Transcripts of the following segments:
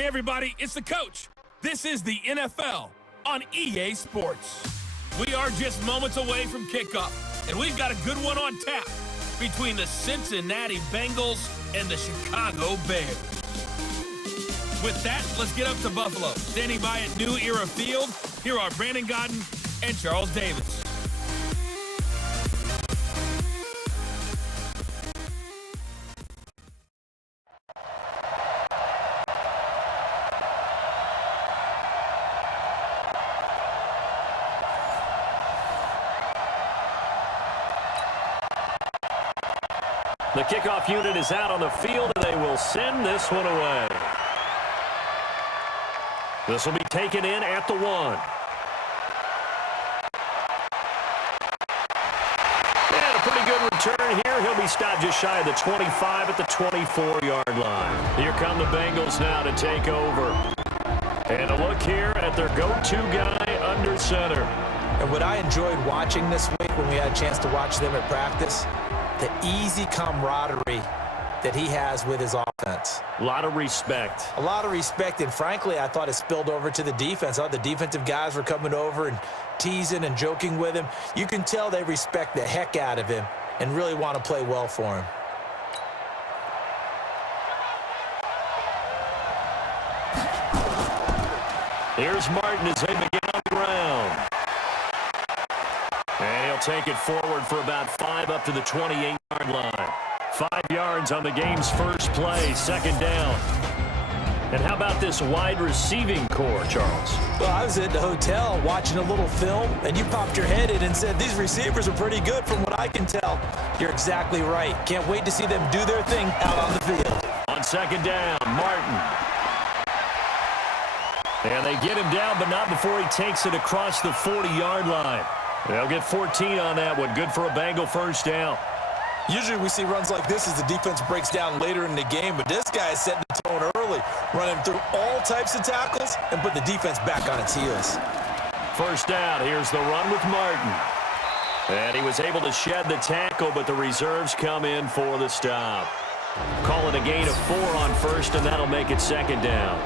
Hey everybody, it's the coach. This is the NFL on EA Sports. We are just moments away from kickoff, and we've got a good one on tap between the Cincinnati Bengals and the Chicago Bears. With that, let's get up to Buffalo. Standing by at New Era Field, here are Brandon Godden and Charles Davis. The kickoff unit is out on the field, and they will send this one away. This will be taken in at the 1. And a pretty good return here. He'll be stopped just shy of the 25 at the 24-yard line. Here come the Bengals now to take over. And a look here at their go-to guy under center. And what I enjoyed watching this week when we had a chance to watch them at practice, the easy camaraderie that he has with his offense. A lot of respect. A lot of respect, and frankly, I thought it spilled over to the defense. I thought the defensive guys were coming over and teasing and joking with him. You can tell they respect the heck out of him and really want to play well for him. Here's Martin as they begin on the ground. And he'll take it forward for about 5 up to the 28-yard line. 5 yards on the game's first play, second down. And how about this wide receiving core, Charles? Well, I was at the hotel watching a little film, and you popped your head in and said, these receivers are pretty good from what I can tell. You're exactly right. Can't wait to see them do their thing out on the field. On second down, Martin. And they get him down, but not before he takes it across the 40-yard line. They'll get 14 on that one. Good for a Bengal first down. Usually we see runs like this as the defense breaks down later in the game, but this guy is setting the tone early, running through all types of tackles and put the defense back on its heels. First down, here's the run with Martin. And he was able to shed the tackle, but the reserves come in for the stop. Call it a gain of 4 on first, and that'll make it second down.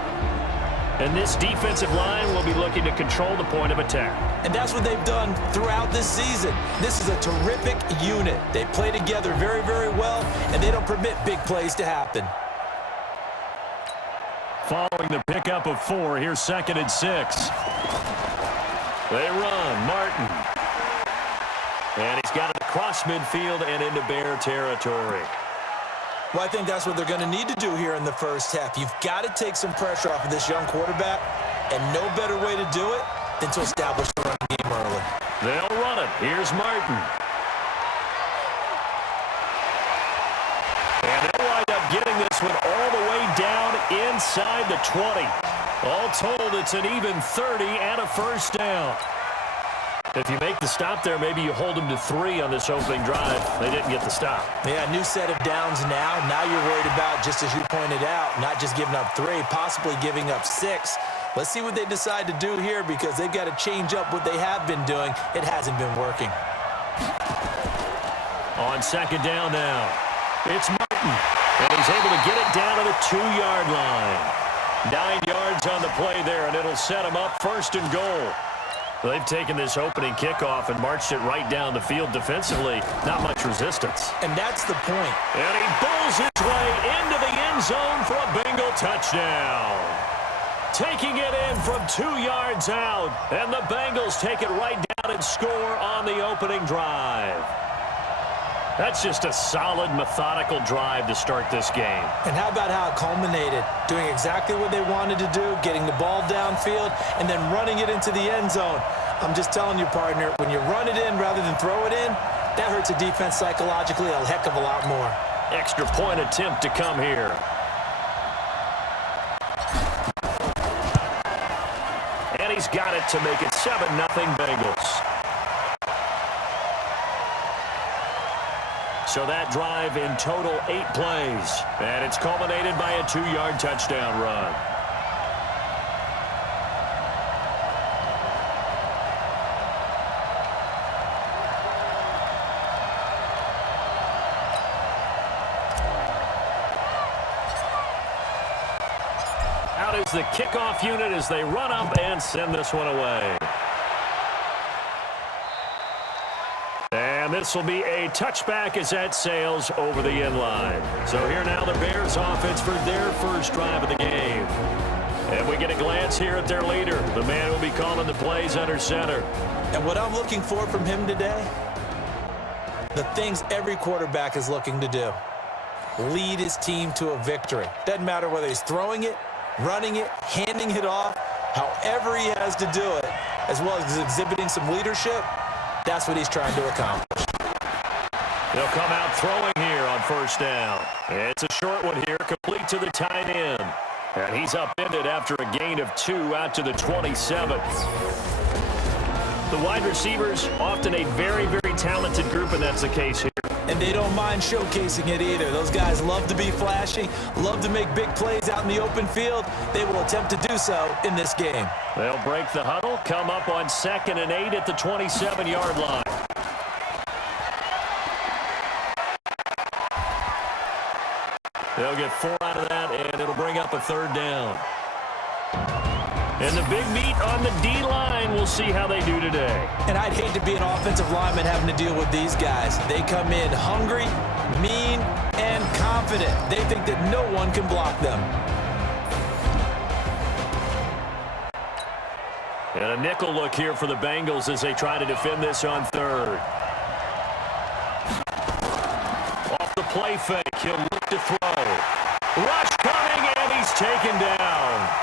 And this defensive line will be looking to control the point of attack. And that's what they've done throughout this season. This is a terrific unit. They play together very, very well, and they don't permit big plays to happen. Following the pickup of 4, here's 2nd and 6. They run, Martin. And he's got it across midfield and into Bear territory. Well, I think that's what they're going to need to do here in the first half. You've got to take some pressure off of this young quarterback, and no better way to do it than to establish the running game early. They'll run it. Here's Martin. And they'll wind up getting this one all the way down inside the 20. All told, it's an even 30 and a first down. If you make the stop there, maybe you hold them to 3 on this opening drive. They didn't get the stop. Yeah, new set of downs now. Now you're worried about, just as you pointed out, not just giving up 3, possibly giving up 6. Let's see what they decide to do here because they've got to change up what they have been doing. It hasn't been working. On second down now, it's Martin. And he's able to get it down to the 2-yard line. 9 yards on the play there, and it'll set him up first and goal. They've taken this opening kickoff and marched it right down the field defensively. Not much resistance. And that's the point. And he bowls his way into the end zone for a Bengal touchdown. Taking it in from 2 yards out. And the Bengals take it right down and score on the opening drive. That's just a solid, methodical drive to start this game. And how about how it culminated? Doing exactly what they wanted to do, getting the ball downfield, and then running it into the end zone. I'm just telling you, partner, when you run it in rather than throw it in, that hurts a defense psychologically a heck of a lot more. Extra point attempt to come here. And he's got it to make it 7-0 Bengals. So that drive in total 8 plays. And it's culminated by a 2-yard touchdown run. Out out as the kickoff unit as they run up and send this one away. And this will be a touchback as that sails over the end line. So here now the Bears offense for their first drive of the game. And we get a glance here at their leader, the man who will be calling the plays under center. And what I'm looking for from him today, the things every quarterback is looking to do. Lead his team to a victory. Doesn't matter whether he's throwing it, running it, handing it off, however he has to do it, as well as exhibiting some leadership, that's what he's trying to accomplish. They'll come out throwing here on first down. It's a short one here, complete to the tight end. And he's upended after a gain of 2 out to the 27. The wide receivers, often a very, very talented group, and that's the case here. And they don't mind showcasing it either. Those guys love to be flashy, love to make big plays out in the open field. They will attempt to do so in this game. They'll break the huddle, come up on 2nd and 8 at the 27-yard line. They'll get 4 out of that, and it'll bring up a 3rd down. And the big meat on the D-line, we'll see how they do today. And I'd hate to be an offensive lineman having to deal with these guys. They come in hungry, mean, and confident. They think that no one can block them. And a nickel look here for the Bengals as they try to defend this on 3rd. Off the play fake, he'll look to throw. Rush coming, and he's taken down.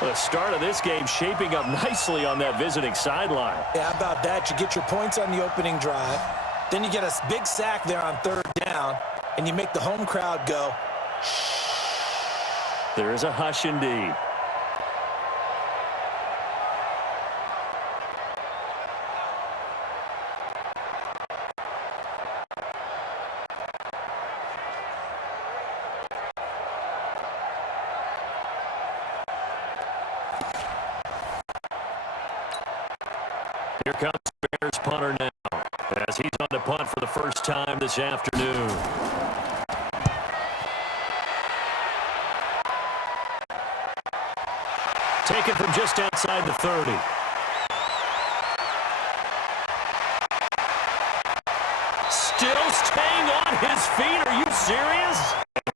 The start of this game shaping up nicely on that visiting sideline. Yeah, how about that? You get your points on the opening drive. Then you get a big sack there on 3rd down, and you make the home crowd go, shh. There is a hush indeed. Here comes Bears punter now, as he's on to punt for the first time this afternoon. Taken from just outside the 30. Still staying on his feet. Are you serious?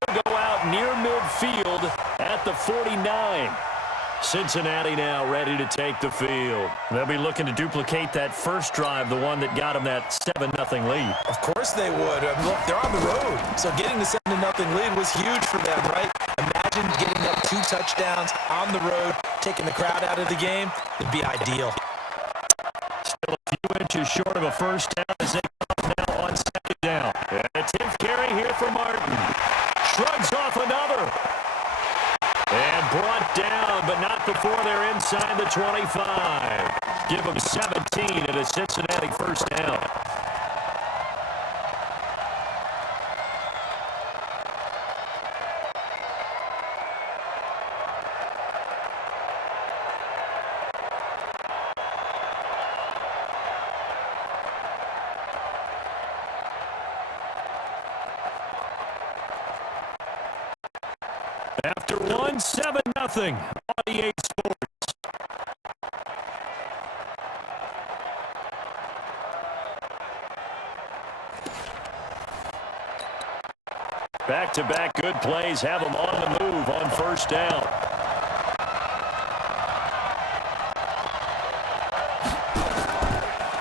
He'll go out near midfield at the 49. Cincinnati now ready to take the field. They'll be looking to duplicate that first drive, the one that got them that 7-0 lead. Of course they would. I mean, look, they're on the road. So getting the 7-0 lead was huge for them, right? Imagine getting up 2 touchdowns on the road, taking the crowd out of the game. It'd be ideal. Still a few inches short of a first down as they come now on 2nd down. And a 10th carry here for Martin. Shrugs off another. And brought down, but not before they're inside the 25. Give them 17 at a Cincinnati first down. After 7-0 on EA Sports. Back-to-back good plays have them on the move on first down.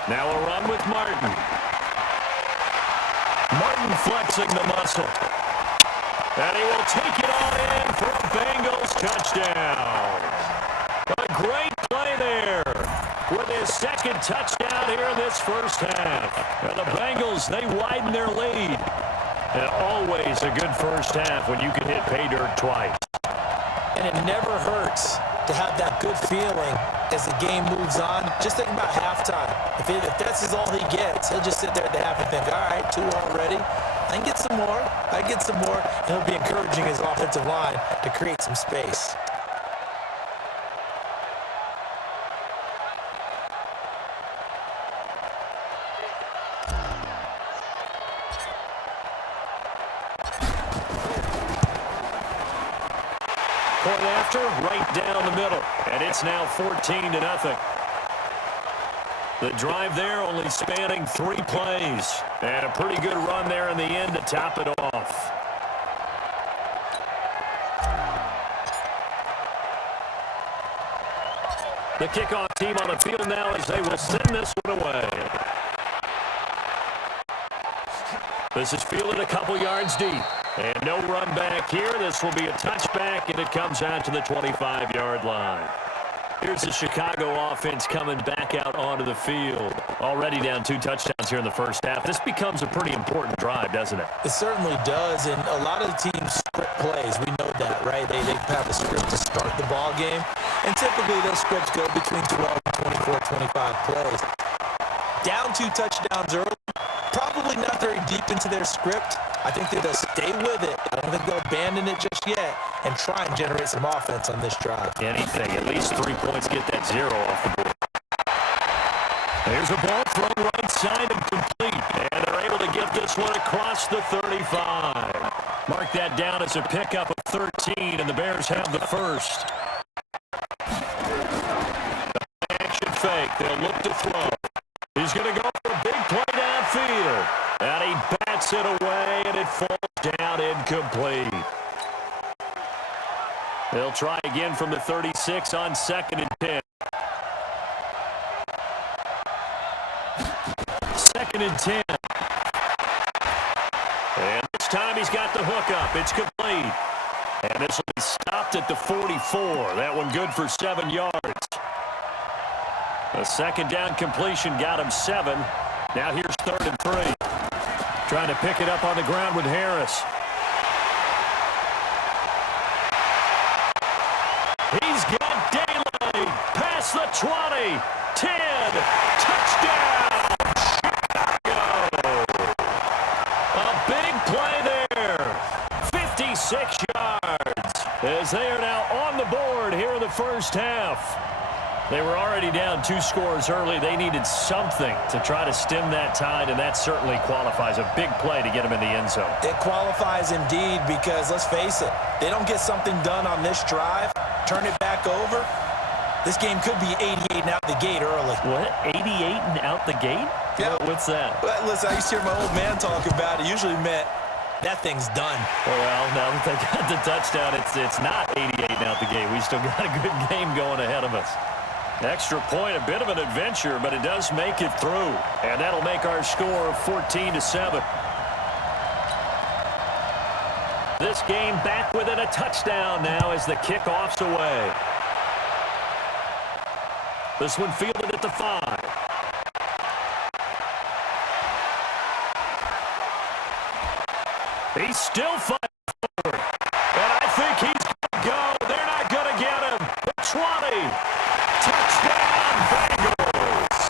Now a run with Martin. Martin flexing the muscle. And he will take it all in for a Bengals touchdown. A great play there with his 2nd touchdown here in this first half. And the Bengals, they widen their lead. And always a good first half when you can hit pay dirt twice. And it never hurts to have that good feeling as the game moves on. Just think about halftime. If that's all he gets, he'll just sit there at the half and think, all right, 2 already. I can get some more. I can get some more. And he'll be encouraging his offensive line to create some space. Point after, right down the middle. And it's now 14-0. The drive there only spanning 3 plays. And a pretty good run there in the end to top it off. The kickoff team on the field now as they will send this one away. This is fielded a couple yards deep. And no run back here. This will be a touchback, and it comes out to the 25-yard line. Here's the Chicago offense coming back out onto the field. Already down 2 touchdowns here in the first half. This becomes a pretty important drive, doesn't it? It certainly does, and a lot of the teams script plays. We know that, right? They have a script to start the ball game, and typically those scripts go between 12 and 24, 25 plays. Down 2 touchdowns early, probably not very deep into their script. I think they'll stay with it. I don't think they'll abandon it just yet and try and generate some offense on this drive. Anything, at least 3 points, get that 0 off the board. There's a ball thrown right side and complete. And they're able to get this one across the 35. Mark that down as a pickup of 13, and the Bears have the first. Action fake. They'll look to throw. He's going to go for a big play downfield. And he bats it away, and it falls down incomplete. They'll try again from the 36 on 2nd and 10. 2nd and 10. And this time he's got the hook up. It's complete. And this will be stopped at the 44. That one good for 7 yards. A 2nd down completion got him 7. Now here's 3rd and 3. Trying to pick it up on the ground with Harris. He's got daylight. Past the 20. 10. Touchdown. Chicago. A big play there. 56 yards. As they are now on the board here in the first half. They were already down 2 scores early. They needed something to try to stem that tide, and that certainly qualifies. A big play to get them in the end zone. It qualifies indeed because, let's face it, they don't get something done on this drive, turn it back over, this game could be 88 and out the gate early. What? 88 and out the gate? Yeah. What's that? Well, listen, I used to hear my old man talk about it. Usually meant that thing's done. Well, now that they got the touchdown, it's not 88 and out the gate. We still got a good game going ahead of us. Extra point, a bit of an adventure, but it does make it through. And that'll make our score 14-7. This game back within a touchdown now as the kickoff's away. This one fielded at the 5. He's still fighting forward. And I think he's going to go. They're not going to get him. The 20. Touchdown, Bengals!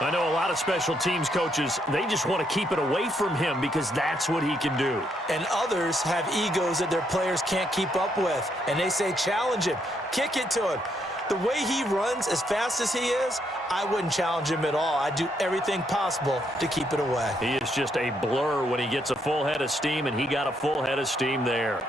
I know a lot of special teams coaches, they just want to keep it away from him because that's what he can do. And others have egos that their players can't keep up with. And they say, challenge him, kick it to him. The way he runs as fast as he is, I wouldn't challenge him at all. I'd do everything possible to keep it away. He is just a blur when he gets a full head of steam, and he got a full head of steam there.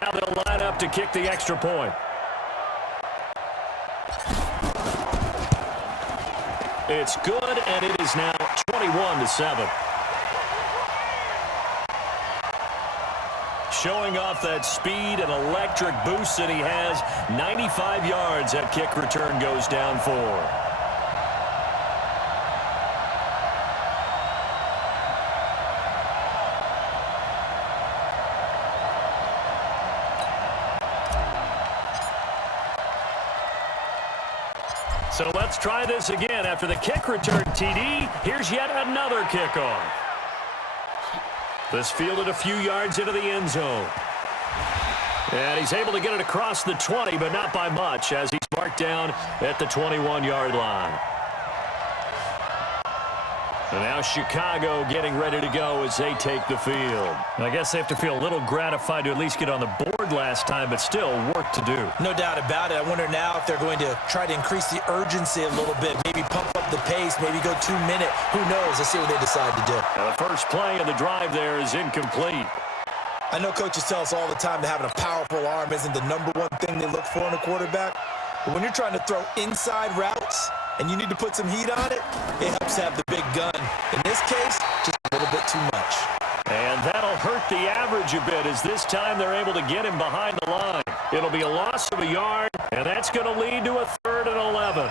Now they'll line up to kick the extra point. It's good, and it is now 21-7. Showing off that speed and electric boost that he has. 95 yards that kick return goes down for. So let's try this again. After the kick return TD, here's yet another kickoff. This fielded a few yards into the end zone. And he's able to get it across the 20, but not by much, as he's marked down at the 21-yard line. And now Chicago getting ready to go as they take the field. I guess they have to feel a little gratified to at least get on the board last time, but still work to do. No doubt about it. I wonder now if they're going to try to increase the urgency a little bit, maybe pump up the pace, maybe go 2 minute. Who knows? Let's see what they decide to do. Now the first play of the drive there is incomplete. I know coaches tell us all the time that having a powerful arm isn't the number one thing they look for in a quarterback. But when you're trying to throw inside routes and you need to put some heat on it, it helps to have the big gun. In this case, just a little bit too much. And that'll hurt the average a bit as this time they're able to get him behind the line. It'll be a loss of a yard, and that's going to lead to a 3rd and 11.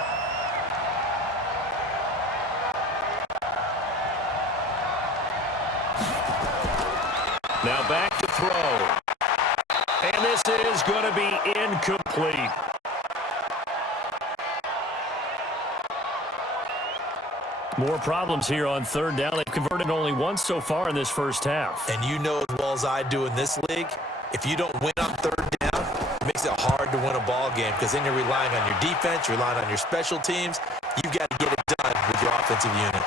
Now back to throw. And this is going to be incomplete. More problems here on 3rd down. They've converted only once so far in this first half. And you know as well as I do in this league, if you don't win on 3rd down, it makes it hard to win a ball game because then you're relying on your defense, you're relying on your special teams. You've got to get it done with your offensive unit.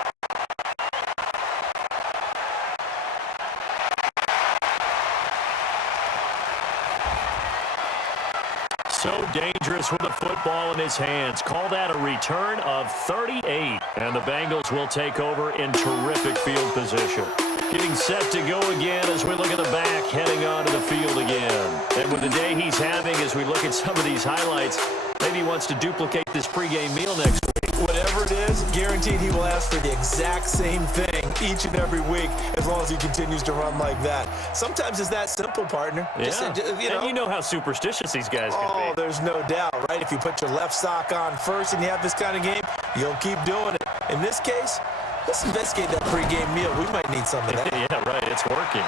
So dangerous with the football in his hands. Call that a return of 38. And the Bengals will take over in terrific field position. Getting set to go again as we look at the back, heading onto the field again. And with the day he's having as we look at some of these highlights, maybe he wants to duplicate this pregame meal next week. Whatever it is, guaranteed he will ask for the exact same thing each and every week as long as he continues to run like that. Sometimes it's that simple, partner. Yeah. And you know how superstitious these guys can be. Oh, there's no doubt, right? If you put your left sock on first and you have this kind of game, you'll keep doing it. In this case, let's investigate that pregame meal. We might need some of that. Yeah, right. It's working.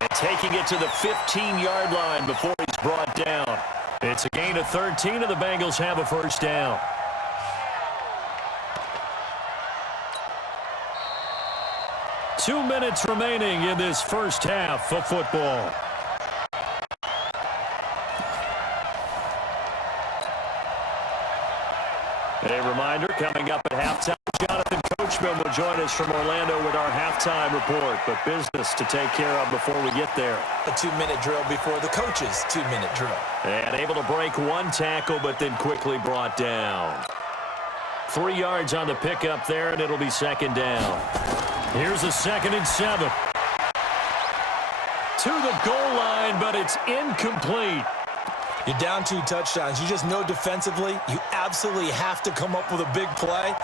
And taking it to the 15-yard line before he's brought down. It's a gain of 13, and the Bengals have a first down. Two minutes remaining in this first half of football. A reminder, coming up at halftime, Jonathan Coachman will join us from Orlando with our halftime report. But business to take care of before we get there. A 2-minute drill before the coach's 2-minute drill. And able to break one tackle, but then quickly brought down. 3 yards on the pickup there, and it'll be 2nd down. Here's a 2nd and 7. To the goal line, but it's incomplete. You're down 2 touchdowns. You just know defensively you absolutely have to come up with a big play.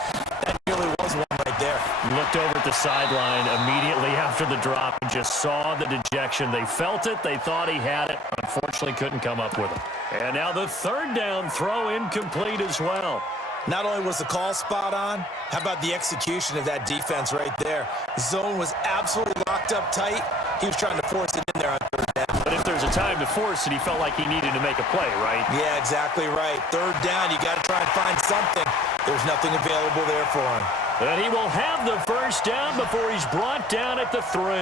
That really was one right there. Looked over at the sideline immediately after the drop and just saw the dejection. They felt it. They thought he had it. Unfortunately, couldn't come up with it. And now the 3rd down throw incomplete as well. Not only was the call spot on, how about the execution of that defense right there? The zone was absolutely locked up tight. He was trying to force it in there on 3rd down. But if there's a time to force it, he felt like he needed to make a play, right? Yeah, exactly right. 3rd down, you got to try and find something. There's nothing available there for him. And he will have the first down before he's brought down at the 3.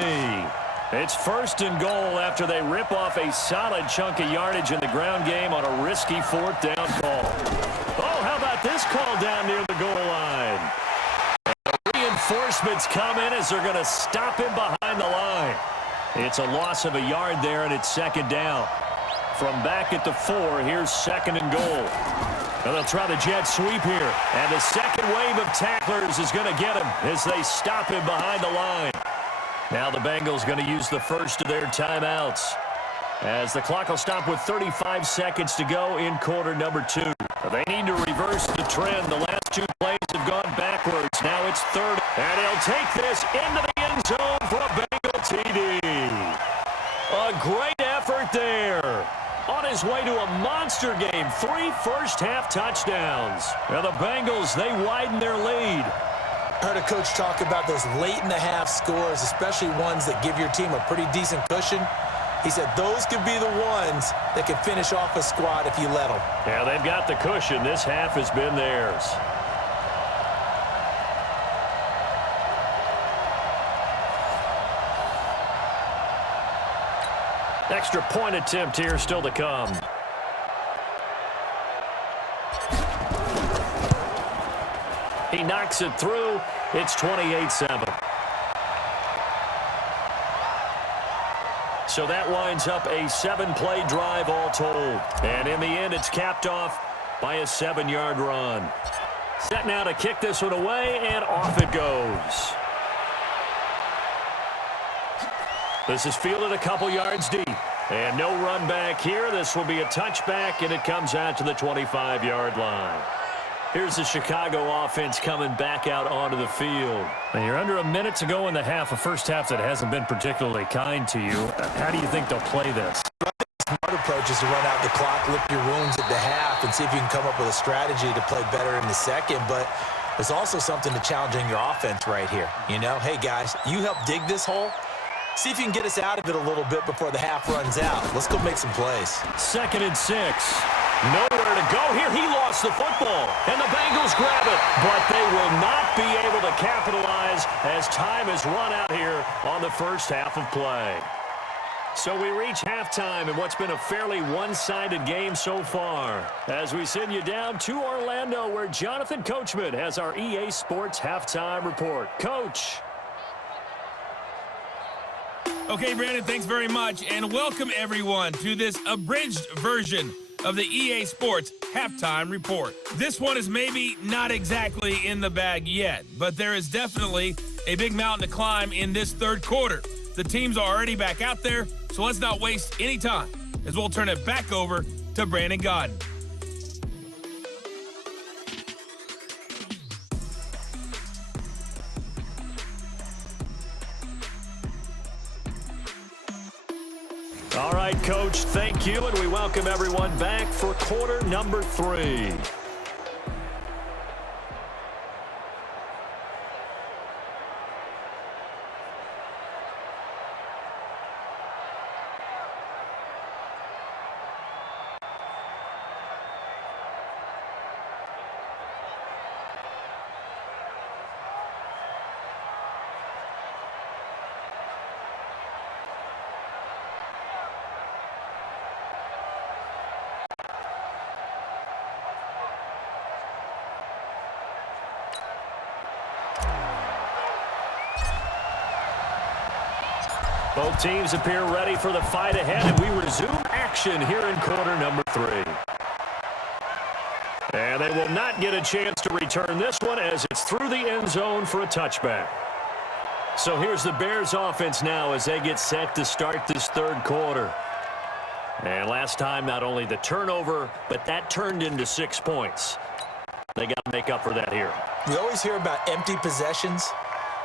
It's 1st and goal after they rip off a solid chunk of yardage in the ground game on a risky 4th down call. Oh, how about this call down near the goal line? And the reinforcements come in as they're going to stop him behind the line. It's a loss of a yard there, and it's 2nd down. From back at the 4, here's 2nd and goal. And they'll try the jet sweep here. And the second wave of tacklers is going to get him as they stop him behind the line. Now the Bengals going to use the first of their timeouts, as the clock will stop with 35 seconds to go in quarter number 2. They need to reverse the trend. The last 2 plays have gone backwards. Now it's 3rd, and he'll take this into the end zone for a Bengal TD. A great effort there. On his way to a monster game, 3 first-half touchdowns. Now the Bengals, they widen their lead. I heard a coach talk about those late-in-the-half scores, especially ones that give your team a pretty decent cushion. He said those could be the ones that can finish off a squad if you let them. Yeah, they've got the cushion. This half has been theirs. Extra point attempt here still to come. He knocks it through. It's 28-7. So that winds up a 7-play drive all told. And in the end, it's capped off by a 7-yard run. Set now to kick this one away, and off it goes. This is fielded a couple yards deep. And no run back here. This will be a touchback, and it comes out to the 25-yard line. Here's the Chicago offense coming back out onto the field. And you're under a minute to go in the half, a first half that hasn't been particularly kind to you. How do you think they'll play this? The smart approach is to run out the clock, lick your wounds at the half, and see if you can come up with a strategy to play better in the second. But there's also something to challenging your offense right here. You know, hey, guys, you help dig this hole. See if you can get us out of it a little bit before the half runs out. Let's go make some plays. 2nd and 6. Nowhere to go here. He lost the football, and the Bengals grab it. But they will not be able to capitalize as time has run out here on the first half of play. So we reach halftime in what's been a fairly one-sided game so far. As we send you down to Orlando, where Jonathan Coachman has our EA Sports Halftime Report. Coach. Okay, Brandon, thanks very much, and welcome everyone to this abridged version of the EA Sports Halftime Report. This one is maybe not exactly in the bag yet, but there is definitely a big mountain to climb in this third quarter. The teams are already back out there, so let's not waste any time as we'll turn it back over to Brandon Godden. All right, Coach, thank you, and we welcome everyone back for quarter number 3. Both teams appear ready for the fight ahead, and we resume action here in quarter number 3. And they will not get a chance to return this one as it's through the end zone for a touchback. So here's the Bears offense now as they get set to start this third quarter. And last time, not only the turnover, but that turned into 6 points. They got to make up for that here. We always hear about empty possessions,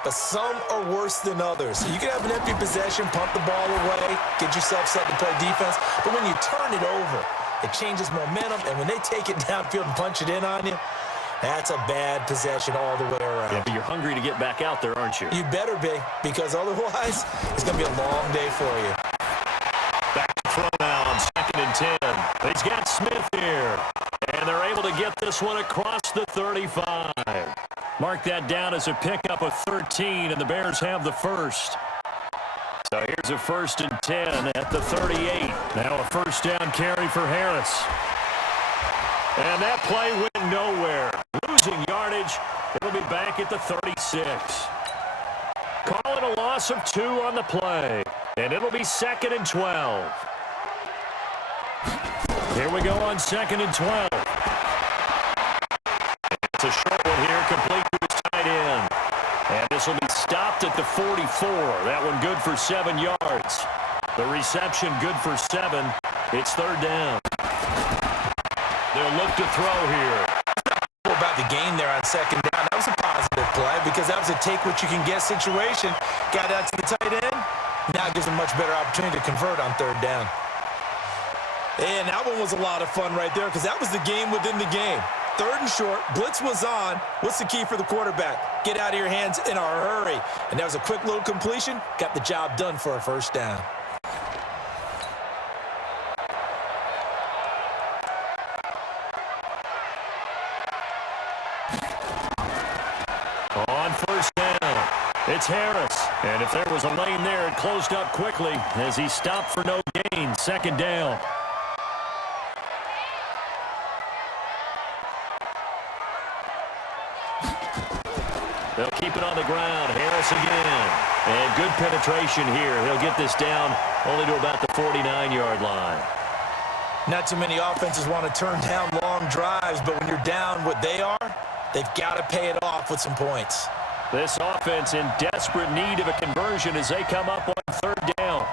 but some are worse than others. You can have an empty possession, pump the ball away, get yourself set to play defense, but when you turn it over, it changes momentum, and when they take it downfield and punch it in on you, that's a bad possession all the way around. Yeah, but you're hungry to get back out there, aren't you? You better be, because otherwise, it's going to be a long day for you. Back to throw now on 2nd and 10. He's got Smith here, and they're able to get this one across the 35. Mark that down as a pickup of 13, and the Bears have the first. So here's a 1st and 10 at the 38. Now a first down carry for Harris. And that play went nowhere. Losing yardage. It'll be back at the 36. Call it a loss of 2 on the play. And it'll be 2nd and 12. Here we go on 2nd and 12. It's a short one here, complete to his tight end. And this will be stopped at the 44. That one good for 7 yards. The reception good for 7. It's 3rd down. They'll look to throw here. About the game there on 2nd down, that was a positive play because that was a take-what-you-can-get situation. Got out to the tight end. Now it gives them a much better opportunity to convert on 3rd down. And that one was a lot of fun right there because that was the game within the game. 3rd and short, blitz was on. What's the key for the quarterback? Get out of your hands in a hurry. And that was a quick little completion. Got the job done for a 1st down. On 1st down, it's Harris. And if there was a lane there, it closed up quickly as he stopped for no gain. 2nd down. They'll keep it on the ground. Harris again. And good penetration here. He'll get this down only to about the 49-yard line. Not too many offenses want to turn down long drives, but when you're down what they are, they've got to pay it off with some points. This offense in desperate need of a conversion as they come up on third down.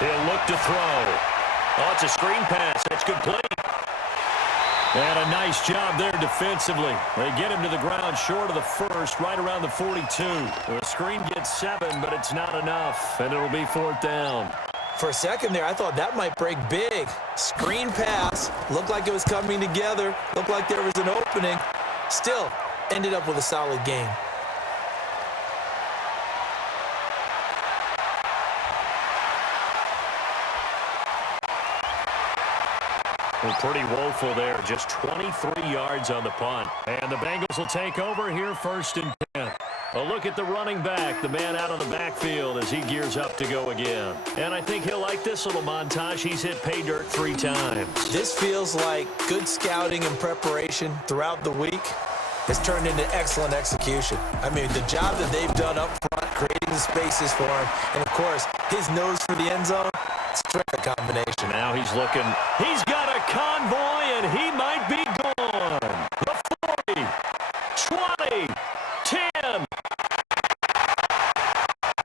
He'll look to throw. Oh, it's a screen pass. That's complete. And a nice job there defensively. They get him to the ground short of the first, right around the 42. The screen gets 7, but it's not enough, and it'll be fourth down. For a second there, I thought that might break big. Screen pass. Looked like it was coming together. Looked like there was an opening. Still, ended up with a solid game. Well, pretty woeful there. Just 23 yards on the punt. And the Bengals will take over here first and 10. A look at the running back, the man out of the backfield as he gears up to go again. And I think he'll like this little montage. He's hit pay dirt 3 times. This feels like good scouting and preparation throughout the week has turned into excellent execution. I mean, the job that they've done up front, creating the spaces for him, and of course, his nose for the end zone, it's a terrific combination. Now he's looking. He's got a convoy, and he might be gone. The 40, 20, 10.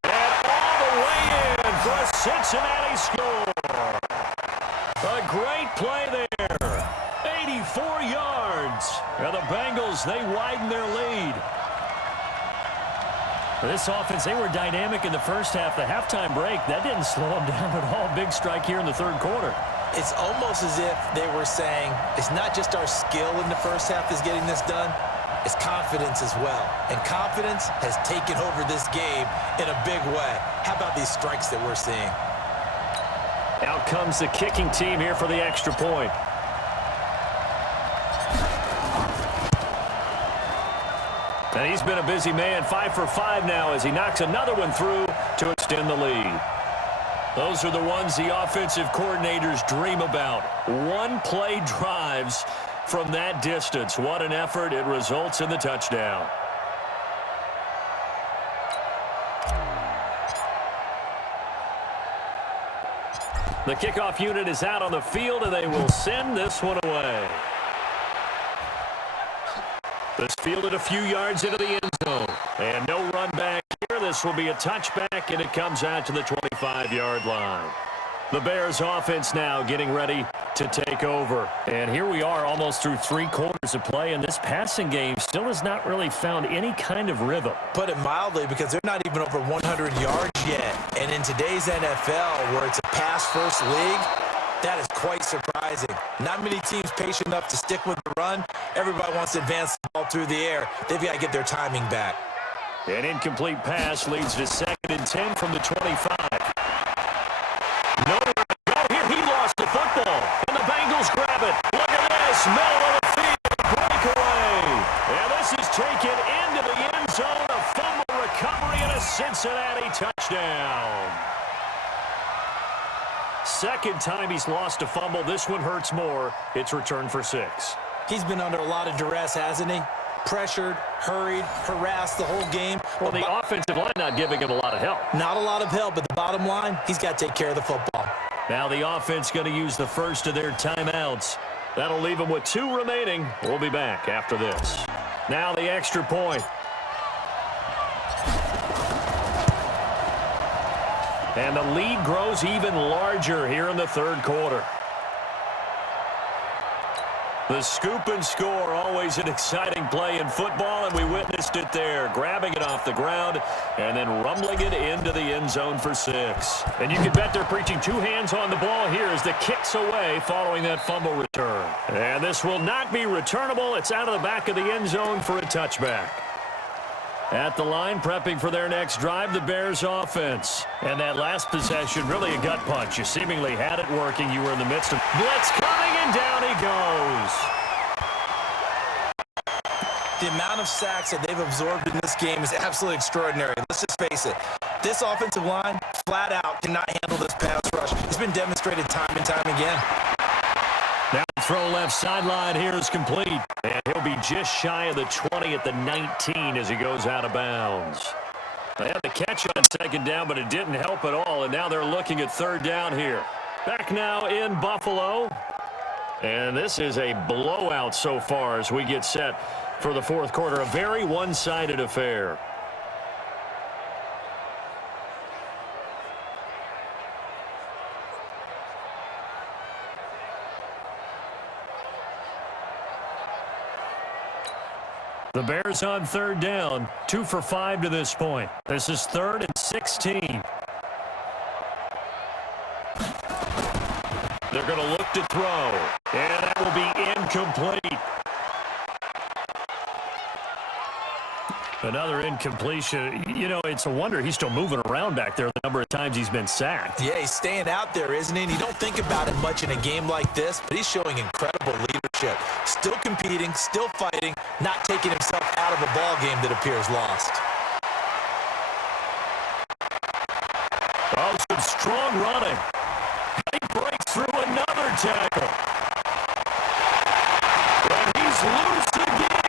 And all the way in for a Cincinnati score. A great play there. 84 yards. And the Bengals, they widen their lead. This offense, they were dynamic in the first half. The halftime break, that didn't slow them down at all. Big strike here in the third quarter. It's almost as if they were saying, it's not just our skill in the first half that's getting this done, it's confidence as well. And confidence has taken over this game in a big way. How about these strikes that we're seeing? Out comes the kicking team here for the extra point. And he's been a busy man, 5 for 5 now as he knocks another one through to extend the lead. Those are the ones the offensive coordinators dream about. One-play drives from that distance. What an effort. It results in the touchdown. The kickoff unit is out on the field, and they will send this one away. This fielded a few yards into the end zone. And no run back here. This will be a touchback, and it comes out to the 25-yard line. The Bears offense now getting ready to take over. And here we are almost through 3 quarters of play, and this passing game still has not really found any kind of rhythm. Put it mildly, because they're not even over 100 yards yet. And in today's NFL, where it's a pass-first league, that is quite surprising. Not many teams patient enough to stick with the run. Everybody wants to advance the ball through the air. They've got to get their timing back. An incomplete pass leads to 2nd and 10 from the 25. Nowhere to go here. He lost the football, and the Bengals grab it. Look at this. Middle of the field. Breakaway. And this is taken into the end zone. A fumble recovery and a Cincinnati touchdown. Second time he's lost a fumble. This one hurts more. It's returned for 6. He's been under a lot of duress, hasn't he? Pressured, hurried, harassed the whole game. Well, the offensive line not giving him a lot of help. Not a lot of help, but the bottom line, he's got to take care of the football. Now the offense going to use the first of their timeouts. That'll leave them with 2 remaining. We'll be back after this. Now the extra point. And the lead grows even larger here in the third quarter. The scoop and score, always an exciting play in football, and we witnessed it there. Grabbing it off the ground and then rumbling it into the end zone for 6. And you can bet they're preaching 2 hands on the ball here as the kick's away following that fumble return. And this will not be returnable. It's out of the back of the end zone for a touchback. At the line, prepping for their next drive, the Bears offense. And that last possession, really a gut punch. You seemingly had it working. You were in the midst of blitz coming, and down he goes. The amount of sacks that they've absorbed in this game is absolutely extraordinary. Let's just face it. This offensive line, flat out, cannot handle this pass rush. It's been demonstrated time and time again. Now throw left sideline here is complete. And he'll be be just shy of the 20 at the 19 as he goes out of bounds. They had the catch on second down, but it didn't help at all, and now they're looking at third down here. Back now in Buffalo. And this is a blowout so far as we get set for the fourth quarter. A very one-sided affair. The Bears on third down, 2 for 5 to this point. This is 3rd and 16. They're going to look to throw, and that will be incomplete. Another incompletion. You know, it's a wonder he's still moving around back there the number of times he's been sacked. Yeah, he's staying out there, isn't he? And you don't think about it much in a game like this, but he's showing incredible leadership. Still competing, still fighting, not taking himself out of a ball game that appears lost. Oh, some strong running. He breaks through another tackle. And he's loose again.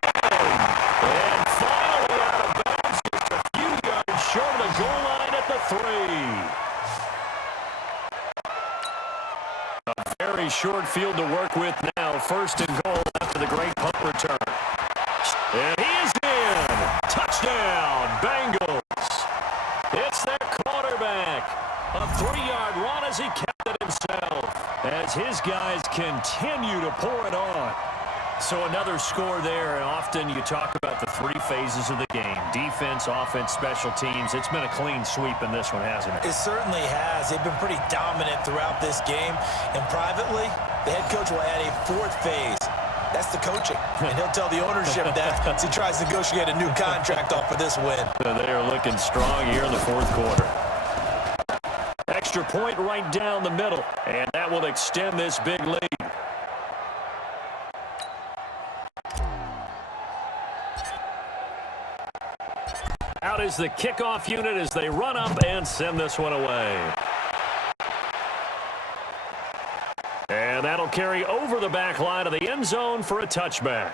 And finally out of bounds, just a few yards short of the goal line at the 3. A very short field to work with now. 1st and goal after the great punt return. And he is in. Touchdown, Bengals. It's their quarterback. A 3-yard run as he kept it himself. As his guys continue to pour it on. So another score there, and often you talk about the 3 phases of the game. Defense, offense, special teams. It's been a clean sweep in this one, hasn't it? It certainly has. They've been pretty dominant throughout this game. And privately, the head coach will add a 4th phase. That's the coaching. And he'll tell the ownership that as he tries to negotiate a new contract off of this win. They are looking strong here in the 4th quarter. Extra point right down the middle, and that will extend this big lead. Out is the kickoff unit as they run up and send this one away. And that'll carry over the back line of the end zone for a touchback.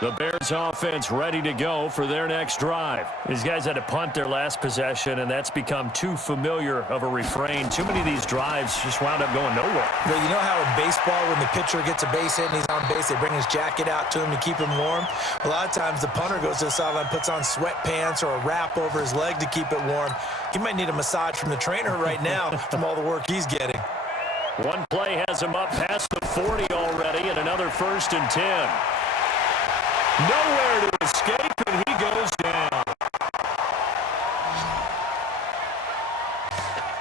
The Bears offense ready to go for their next drive. These guys had to punt their last possession, and that's become too familiar of a refrain. Too many of these drives just wound up going nowhere. Well, you know how in baseball when the pitcher gets a base hit and he's on base, they bring his jacket out to him to keep him warm? A lot of times the punter goes to the sideline, puts on sweatpants or a wrap over his leg to keep it warm. He might need a massage from the trainer right now from all the work he's getting. One play has him up past the 40 already, and another 1st and 10. Nowhere to escape, and he goes down.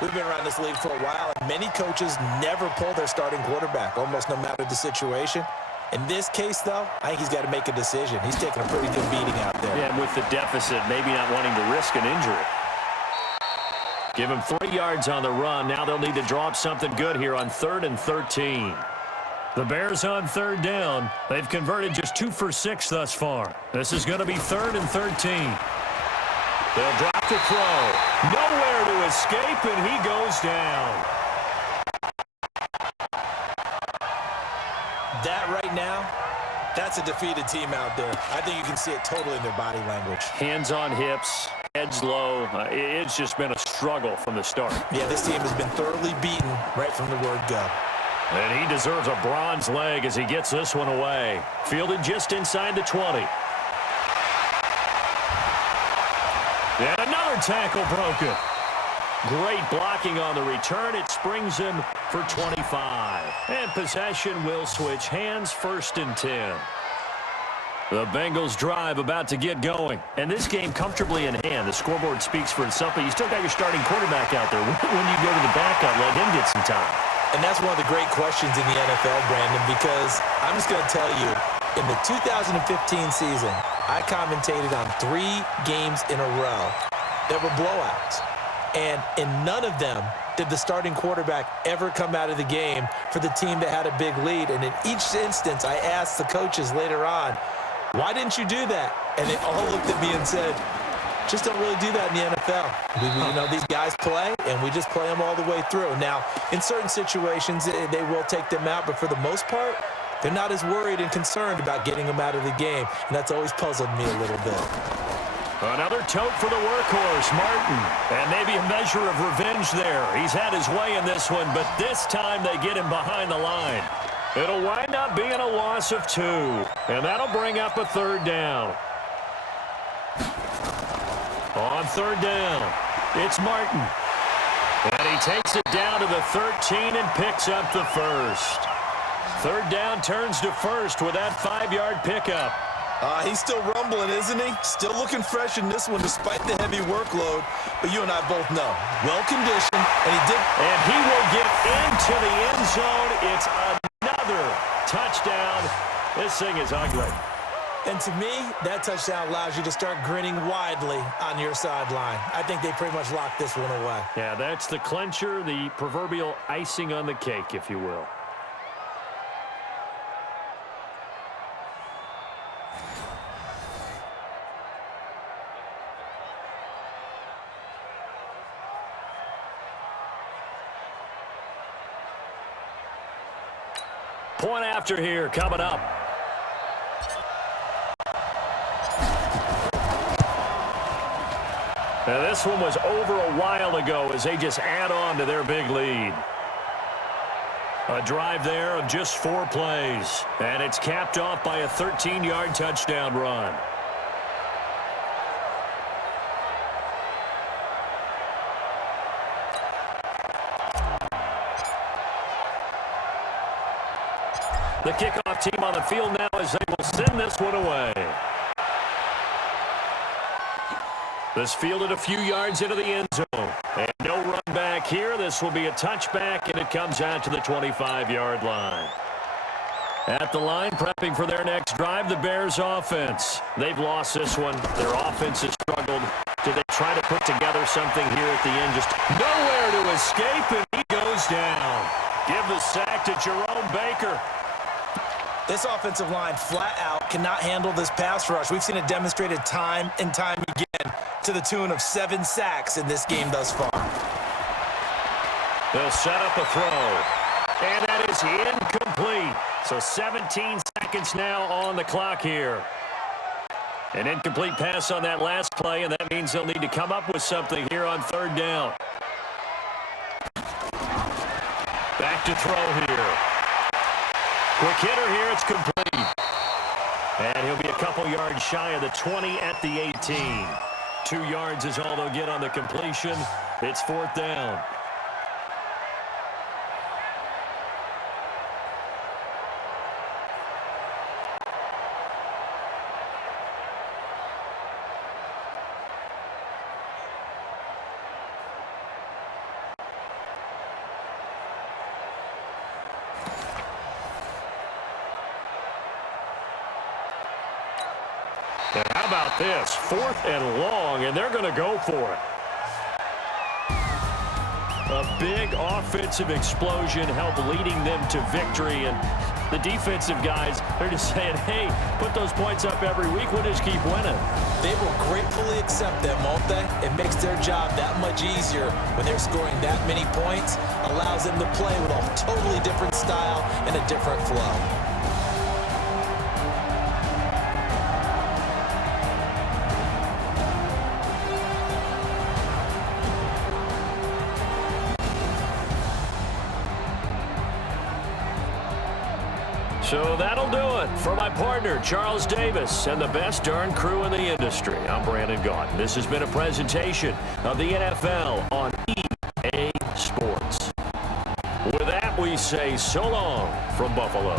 We've been around this league for a while, and many coaches never pull their starting quarterback, almost no matter the situation. In this case, though, I think he's got to make a decision. He's taking a pretty good beating out there. Yeah, with the deficit, maybe not wanting to risk an injury. Give him 3 yards on the run. Now they'll need to draw up something good here on 3rd and 13. The Bears on third down. They've converted just 2 for 6 thus far. This is going to be 3rd and 13. They'll drop to throw. Nowhere to escape, and he goes down. That right now, that's a defeated team out there. I think you can see it totally in their body language. Hands on hips, heads low. It's just been a struggle from the start. Yeah, this team has been thoroughly beaten right from the word go. And he deserves a bronze leg as he gets this one away. Fielded just inside the 20. And another tackle broken. Great blocking on the return. It springs him for 25. And possession will switch hands, 1st and 10. The Bengals drive about to get going. And this game comfortably in hand. The scoreboard speaks for itself, but you still got your starting quarterback out there. When you go to the backup, let him get some time. And that's one of the great questions in the NFL, Brandon, because I'm just going to tell you, in the 2015 season, I commentated on 3 games in a row that were blowouts. And in none of them did the starting quarterback ever come out of the game for the team that had a big lead. And in each instance, I asked the coaches later on, why didn't you do that? And they all looked at me and said, just don't really do that in the NFL. You know, these guys play, and we just play them all the way through. Now, in certain situations, they will take them out, but for the most part, They're not as worried and concerned about getting him out of the game, and that's always puzzled me a little bit. Another tote for the workhorse, Martin. And maybe a measure of revenge there. He's had his way in this one, but this time they get him behind the line. It'll wind up being a loss of 2, and that'll bring up a 3rd down. On 3rd down, it's Martin. And he takes it down to the 13 and picks up the 1st. 3rd down turns to 1st with that 5-yard pickup. He's still rumbling, isn't he? Still looking fresh in this one despite the heavy workload. But you and I both know, well-conditioned, and he did. And he will get into the end zone. It's another touchdown. This thing is ugly. And to me, that touchdown allows you to start grinning widely on your sideline. I think they pretty much locked this one away. Yeah, that's the clincher, the proverbial icing on the cake, if you will. Point after here coming up. Now this one was over a while ago as they just add on to their big lead. A drive there of just 4 plays. And it's capped off by a 13-yard touchdown run. The kickoff team on the field now as they will send this one away. This fielded a few yards into the end zone. And no run back here. This will be a touchback, and it comes out to the 25-yard line. At the line, prepping for their next drive, the Bears offense. They've lost this one. Their offense has struggled. Did they try to put together something here at the end? Just nowhere to escape, and he goes down. Give the sack to Jerome Baker. This offensive line flat out cannot handle this pass rush. We've seen it demonstrated time and time again to the tune of 7 sacks in this game thus far. They'll set up a throw. And that is incomplete. So 17 seconds now on the clock here. An incomplete pass on that last play, and that means they'll need to come up with something here on 3rd down. Back to throw here. Quick hitter here, it's complete. And he'll be a couple yards shy of the 20 at the 18. 2 yards is all they'll get on the completion. It's 4th down. And how about this? 4th and long, and they're going to go for it. A big offensive explosion helped leading them to victory. And the defensive guys, they're just saying, hey, put those points up every week. We'll just keep winning. They will gratefully accept them, won't they? It makes their job that much easier when they're scoring that many points. Allows them to play with a totally different style and a different flow. So that'll do it for my partner, Charles Davis, and the best darn crew in the industry. I'm Brandon Gaudin. This has been a presentation of the NFL on EA Sports. With that, we say so long from Buffalo.